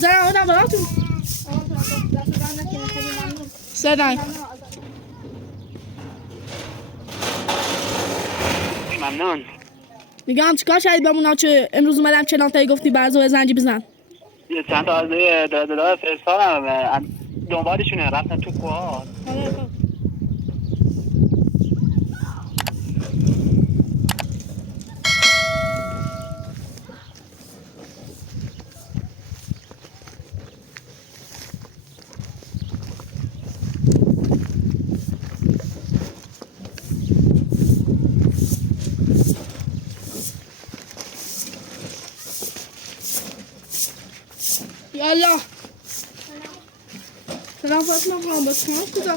زن آدم براتون سرنگ ممنون. میگم چیکار کردی بمونا که امروز اومدم چنانتایی گفتی برزو زنجی بزن. یه چند تا از داده فرستادم دنبالشونه رفتن تو کوه. یالا سلام فاطمه خانم با شما کجا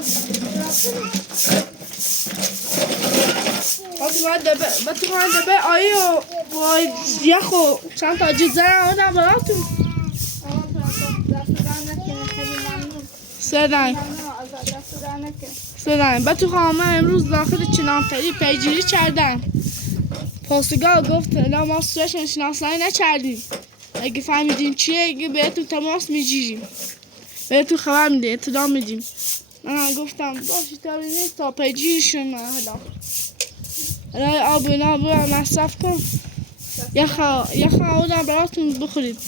فاطمه دبه آیی و وای یخو چند تا جد زن آدم براتون سرنگ بچه خواهم من امروز داخل چنانتایی پیگیری کردم. پاسگاه گفت نه ما صورتشون شناسایی نکردیم، اگه فهمیدین چیه اگه بهتون تماس میگیریم بهتون خبر میده اطلاع میدیم. من گفتم باشی طوری نیست تا پیگیریشون حالا آب اینا برو مصرف کن یخ آدم براتون بخورید.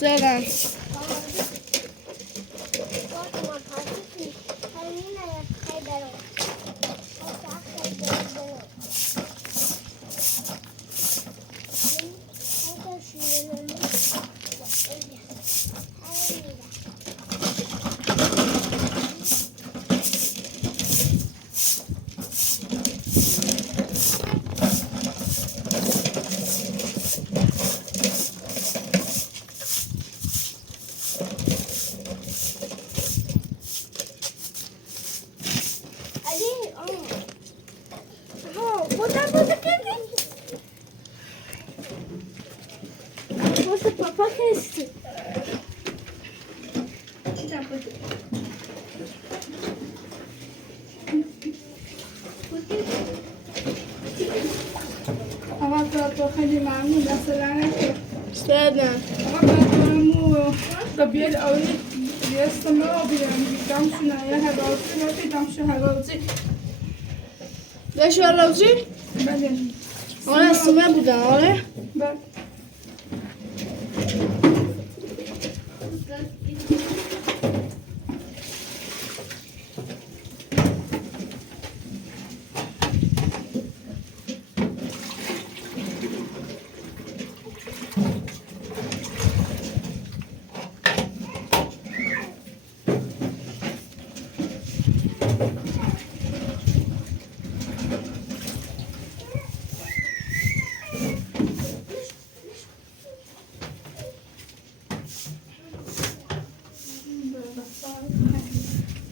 سرنگ تو خیلی ممنون دست لعنت سرنگ Da bir aile jestem robiłem i tam się na jechałcy, no i tam się jechałcy. ليش روزی؟ Będzie. آره سمه بودن آره؟ Ben.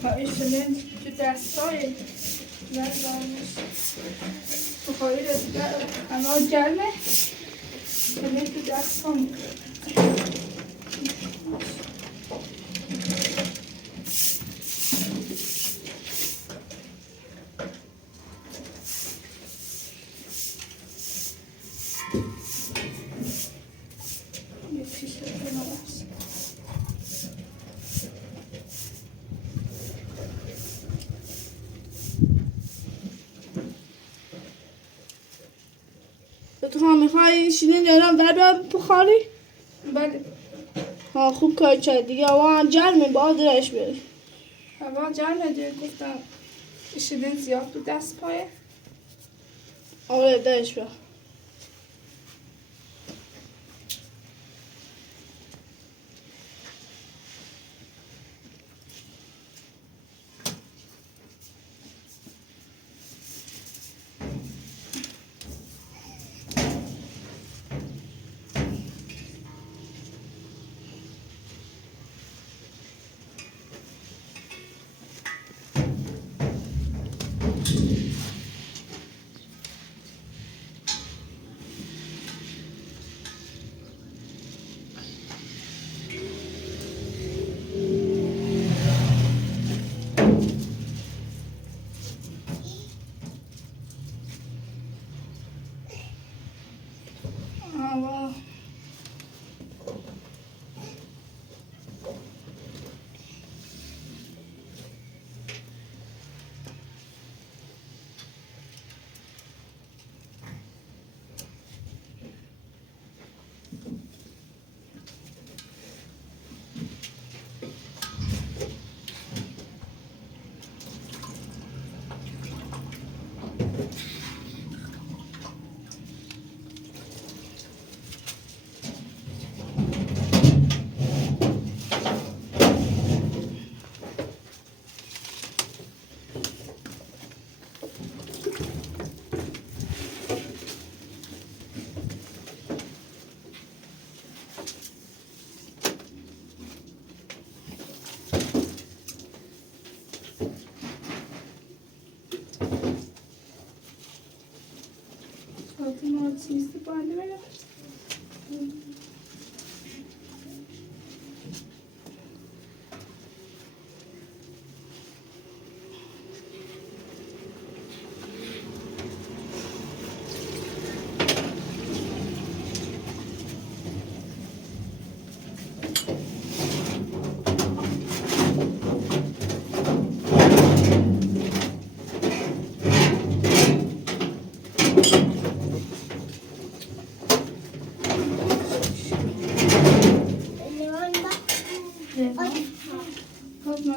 Maar is er net je daar stojen? Ja, dan is het gewoon dat aan het gelmen. Dan net je daar van. تو هم میخوایی شیرین جانم در بیاد بخاری؟ بله. ها خوب کار کرد دیگه هوا گرمه باید درش بری. هوا گرمه دیگه گفتم شیرین زیاد تو دست پایه. آره درش بر.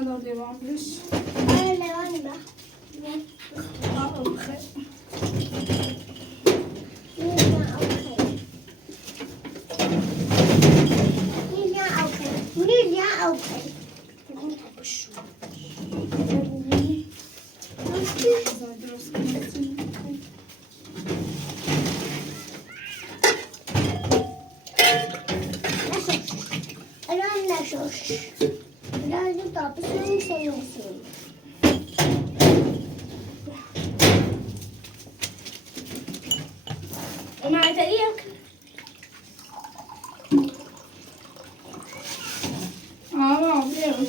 مدار دیوان بلش لواني بقى خير ومع تقيك بيرو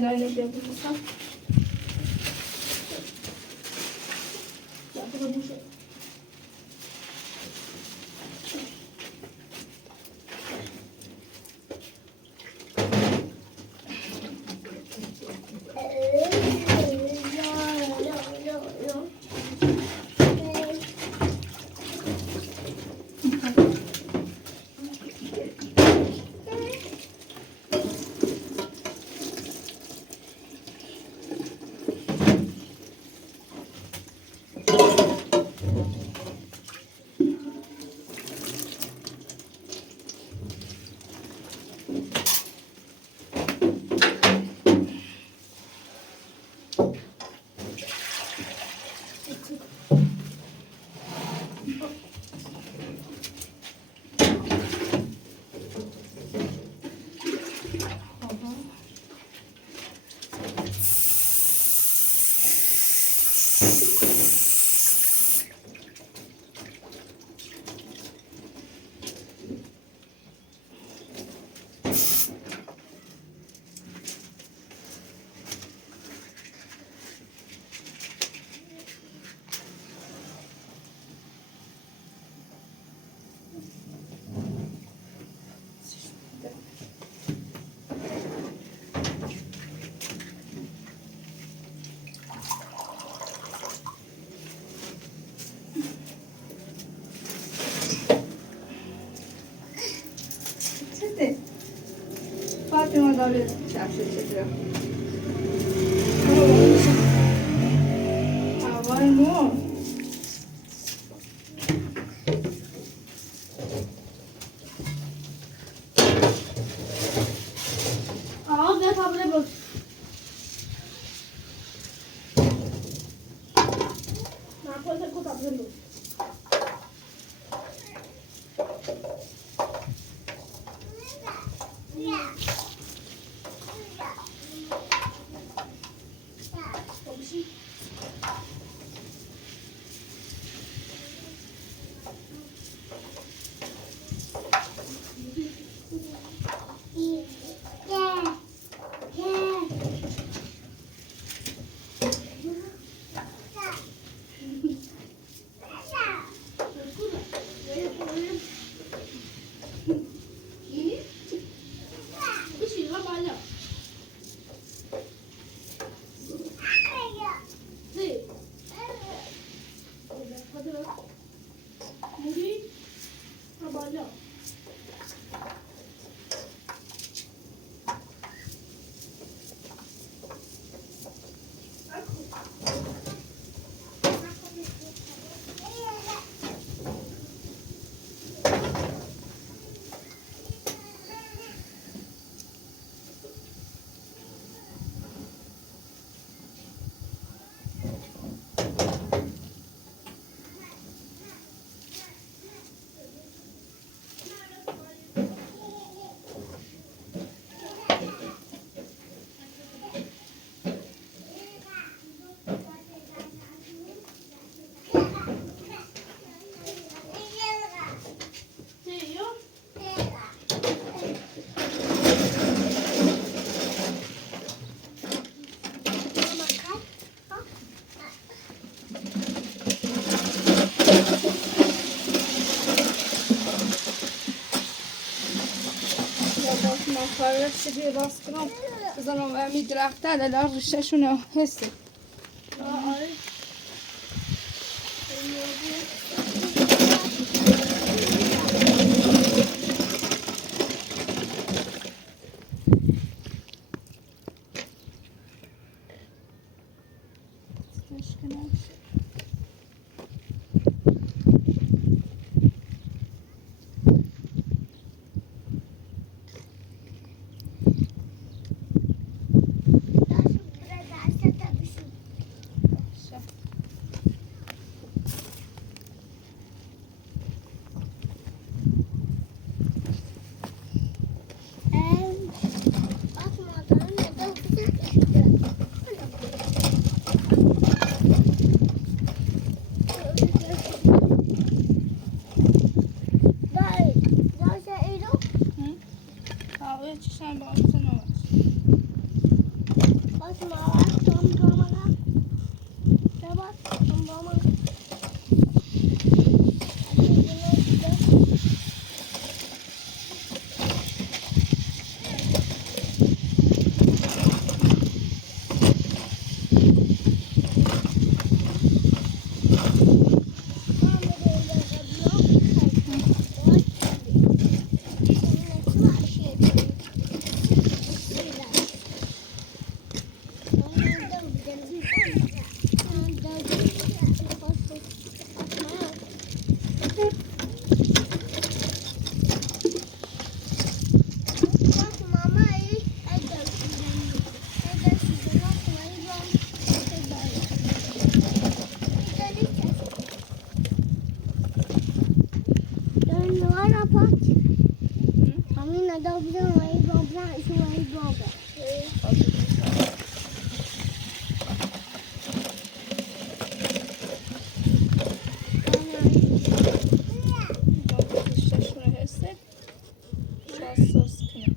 ده اللي بيبقى Fatima da bir çarşı çekiyor. Var mı? ده طابلة بص مع كل القطع بزلو وقتی من خواهر سری باز کنم بزنم و می درخته دلار رشتشون رو حسه چشم با آسان آواز رشتشون حسه شاید سوس کنه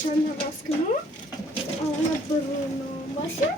Kaşarına baskını. Ona burnu başı.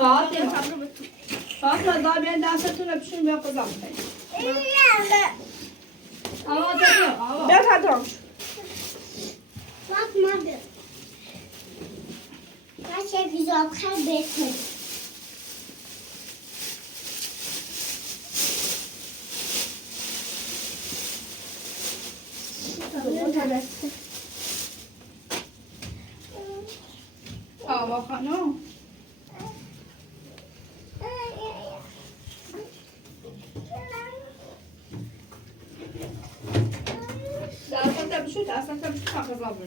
Fatima. Fatima daha ben daha satına bir şey mi yapacağım? Ama tabii. Ama. Ben tadım. Bakmadı. Her şey güzel kaybetmedi. Ama hanım. Daha satına bir şey yapacağım.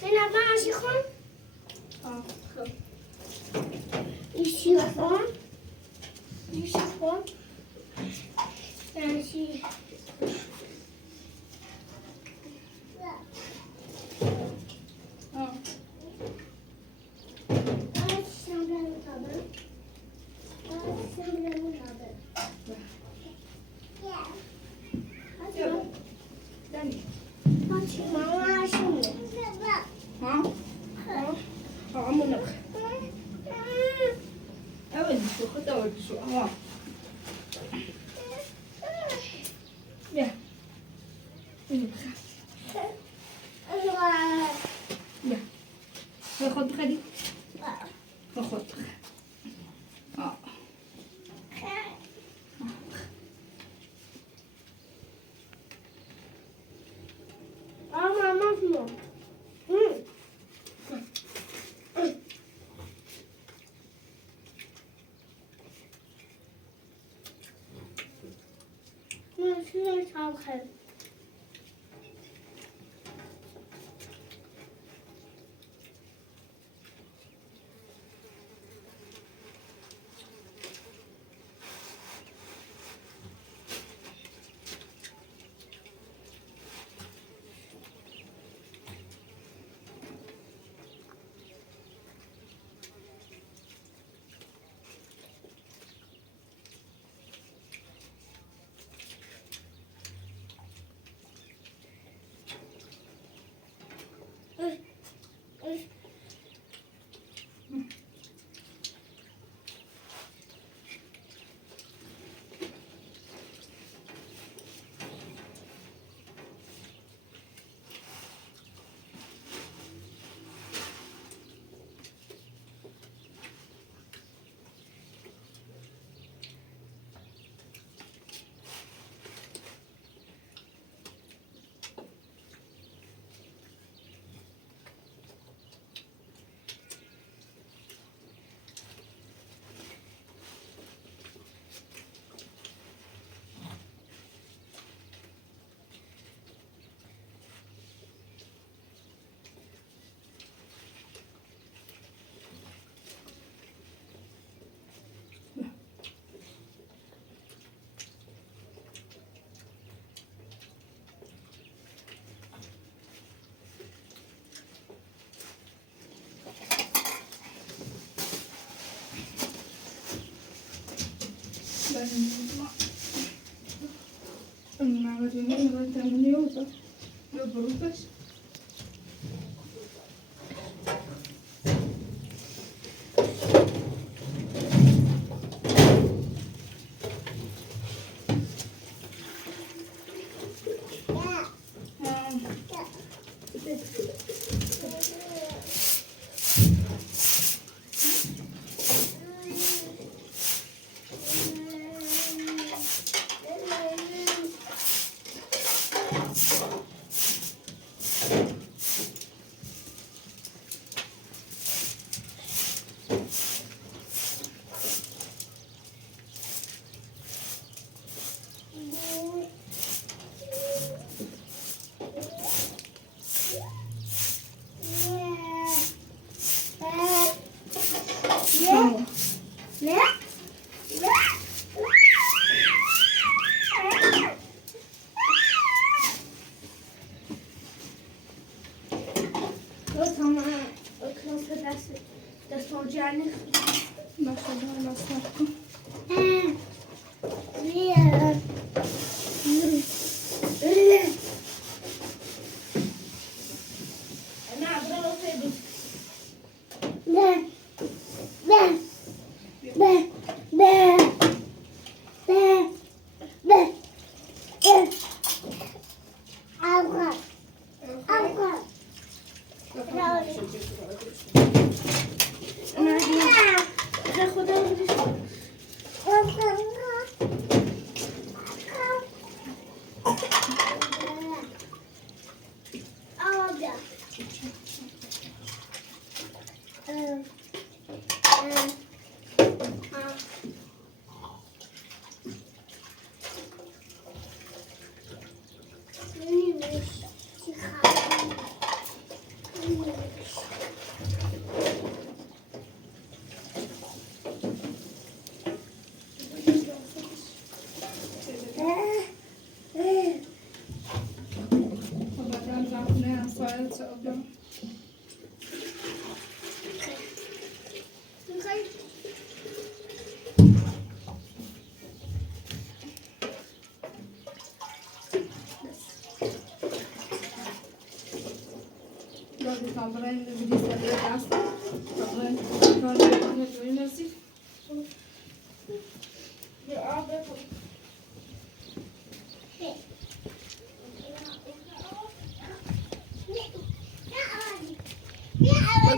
Sen ablan aşık ol. İşi ol. İşi ol. Ben şey... Evet, sen benim tadım. Evet, sen benim tadım. Hadi. Hadi. Mama şimdi. Ha? Tamam. Evet, şu kadar şu ama. Ya. خذ خدي خذ Ama mı? Şunu çalkalım.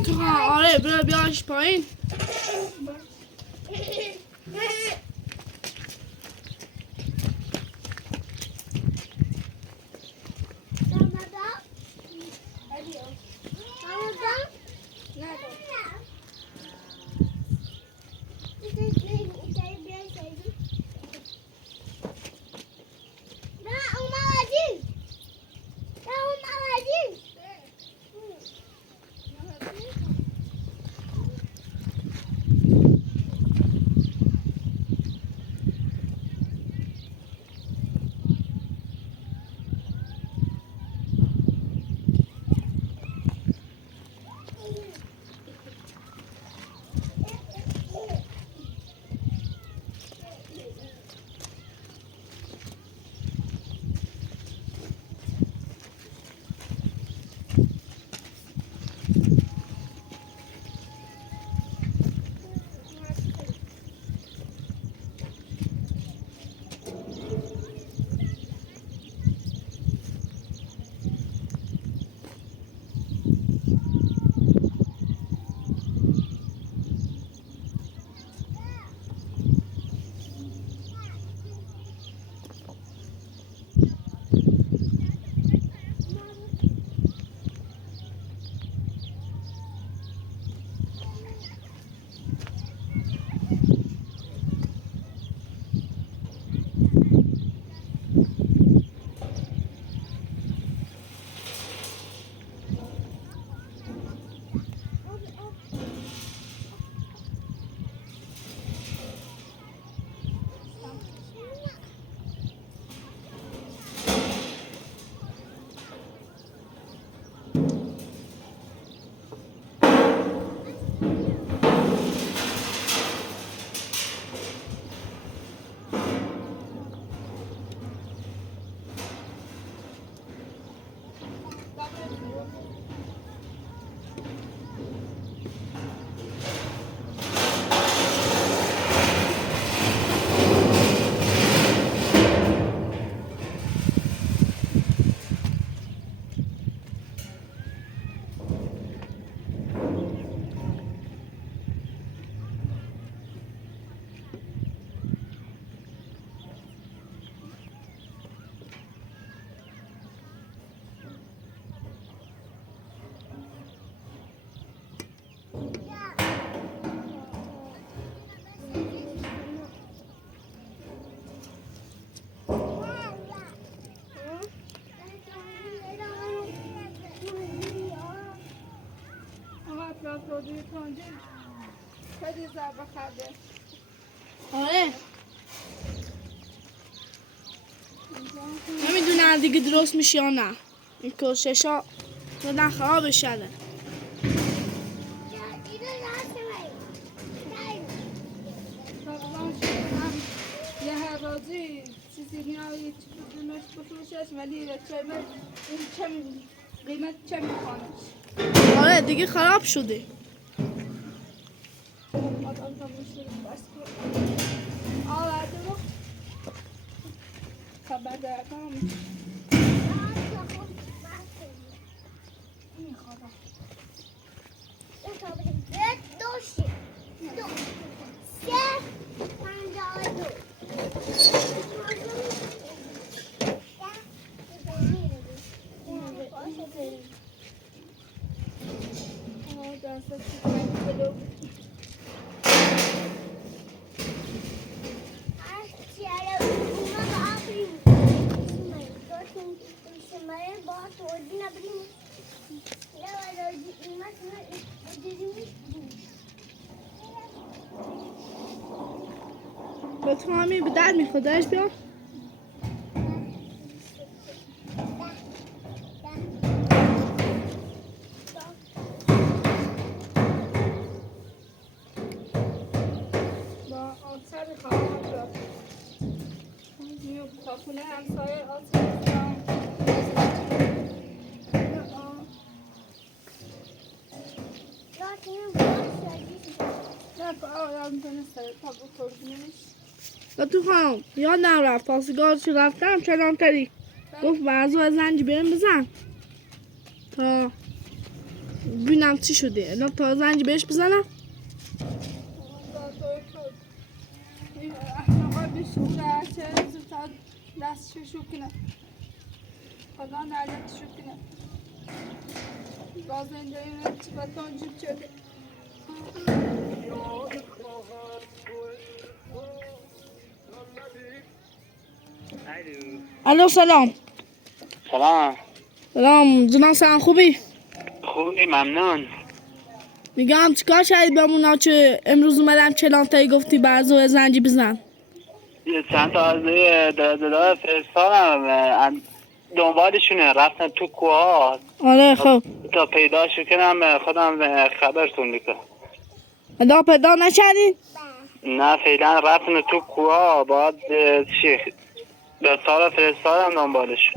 تو آره بیارش پایین. آقا اطلاف رادیوی تانجی خیلی ضربه خورده. آره نمیدونم دیگه درست میشه یا نه. این کوششا بدن خراب شده. طبعا هم یه هر رازی چیزی میایی چیزی بفروشش ولی این چه قیمت چه میخوانش؟ آره دیگه خراب شده. خبر دارم به تو همین به درد میخواد درش بیا. با آتر خواهم رفت تا خونه همسایه آتر بزنم نه با آرام دانسته تا بخوردنش و تو خواهم یادم رفت پاسگاه چی رفتم چنان تری گفت بعضو از زنجی بریم بزن تا ببینم چی شده. الان تا زنجی بهش بزنم. احمقا بشوكه زرتاد دست شوكنا خدا نعلت شوكنا بازن دايما تبطون جيب شوكه الو سلام. سلام. سلام جناب سلام خوبی؟ خوبی ممنون. میگم چیکار کردی بمونا که امروز اومدم چلانتایی گفتی بعضو زنجی بزن. یه چند تا از داده فرستادم دنبالشونه رفتن تو کوه آره خب تا پیداشو کنم خودم خبرتون میکنم. ادا پیدا نکردین؟ نه فعلا رفتن تو کوه باید چی به سال فرستادم دنبالش.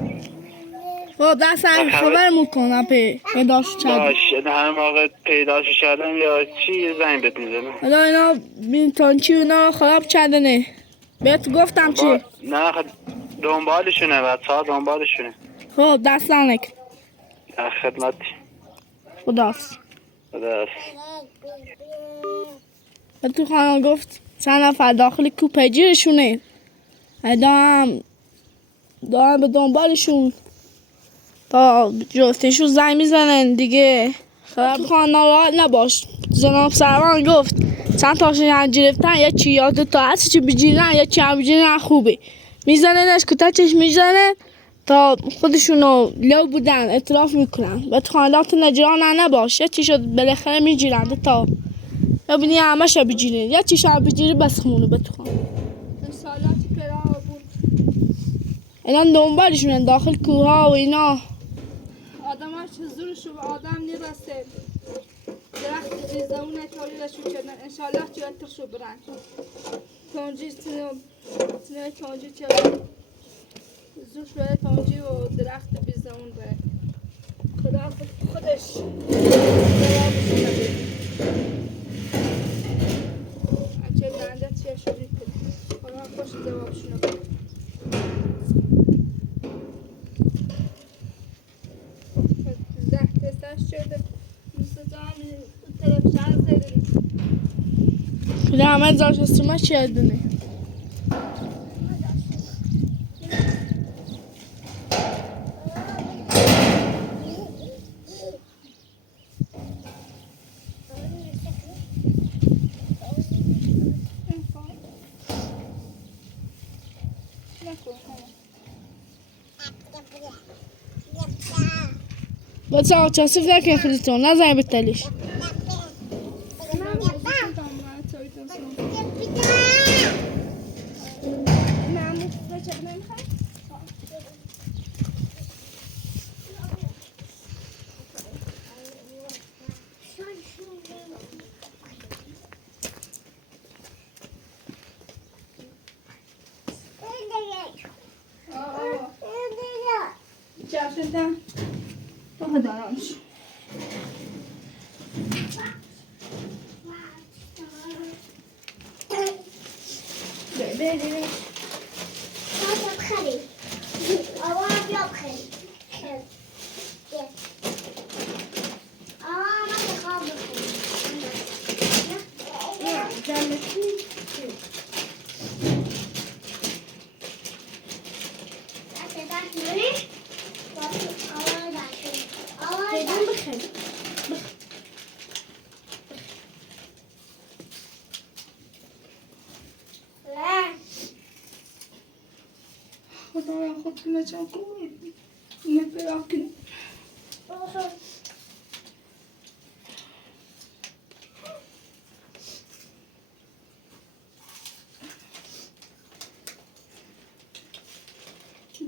خب دست خبرمون کنم پیداش کردین. باشه هر موقع پیداشو کردم یا چی زنگ بهت میزنم. ادا اینا بین تانچی اونا خراب کردنه. بهت گفتم چی؟ نه دنبالشونه بچه ها دنبالشونه. خب دست نک. در خدمتی. خداحافظ. خداحافظ. تو خانم گفت چند نفر داخل کوپه جیرشونه. دارم به دنبالشون تا جفتشون زنگ میزنن دیگه. تو خانم ناراحت نباش. جناب سروان گفت چند تاشون هم گرفتن یا چی یا دو تا هستی چی بجیرن یا چی هم بجیرن خوبه. میزننش کتچش میزنن تا خودشونو لو بودن اعتراف میکنن. و تو خاندات نجران نباش یا چی شد بالاخره میگیرن تا یا بینی همه شا بجیرین یا چی شا بجیری بس خمونو به تو خواهم. سالاتی کرا بود اینا دنبالشونن داخل کوه ها و اینا. آدم ها زورشو به آدم نرسه درخت زیزونه تولیدشو کردن انشالله جوترشو برن تانجی تنه تانجی چرا زورش به تانجی و درخت بیزمون بره خدا Eş. Devamlı. Açelden de çeşit bitti. Ona hoş devam şuna bak. Zahte saç şöyle. Müsaade telefon zedin. Rahmet zaşıstırma çeldini. بچه چاسی فکر که خودتون نزنی بتلیش Gerçekten o kadarmış. Bebeğim. Çok خرید. آوا بیا خرید. آوا من میخوام بخریم. نه جلسی. دست منه. آوا داشت. آوا بخریم. خدایا خود کنم کنم. نه براکن.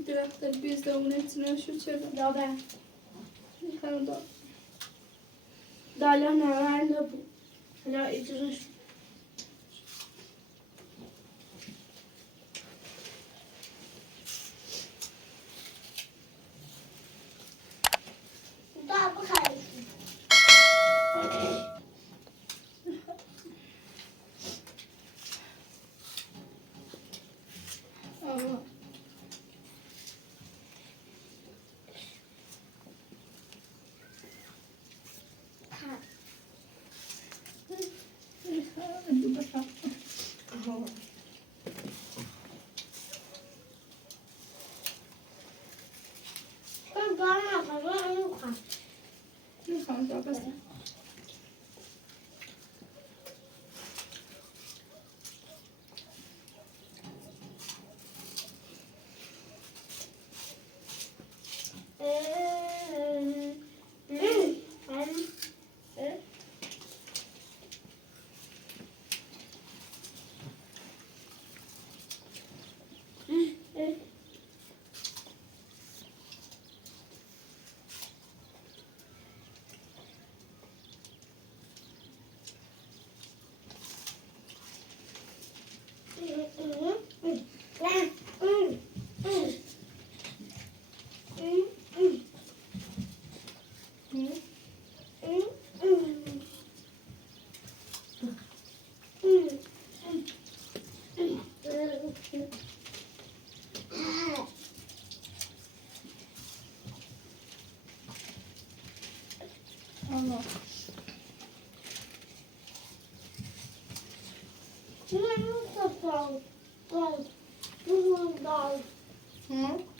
درختر بیز دامونه تنشو چرا؟ دابه. میخوام دار. دالا نماینده بود. حالا اجازه دا بخرید. آه. من دارم خواهم نمیخوام. میخوام دار بس. Allah. من نمیخواستم. دال. Hı?